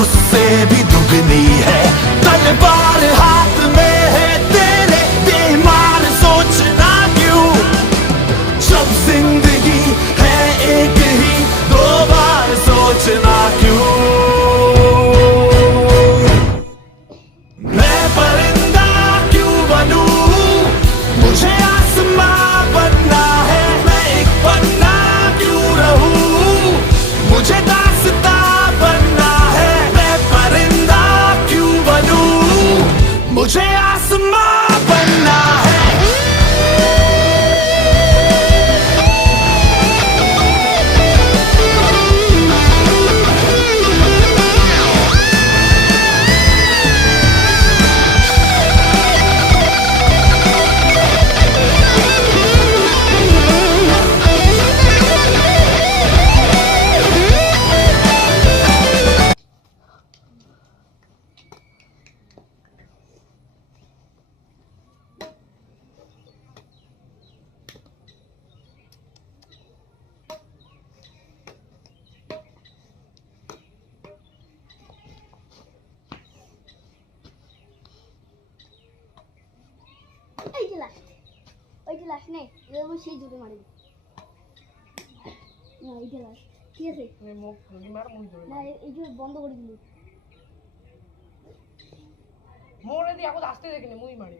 उससे भी दुगनी है। तलवार हाथ में है तेरे, बेईमान सोचना क्यों? जब जिंदगी है एक ही, दो बार सोचना क्यों? मैं परिंदा क्यों बनूं? मुझे आसमां बनना है। मैं एक पन्ना क्यों रहूं? मुझे दास्तां बनना है। मैं परिंदा क्यों बनूं? मुझे आसमां बनना है। এই যে লাস্ট, ওই যে লাস্ট নেই, এরকম সেই জুড়ে মারি না, এই যে লাস্ট, ঠিক আছে না, এই যে বন্ধ করে দিল মোরে দিয়ে আসতে দেখিনি মুই মারি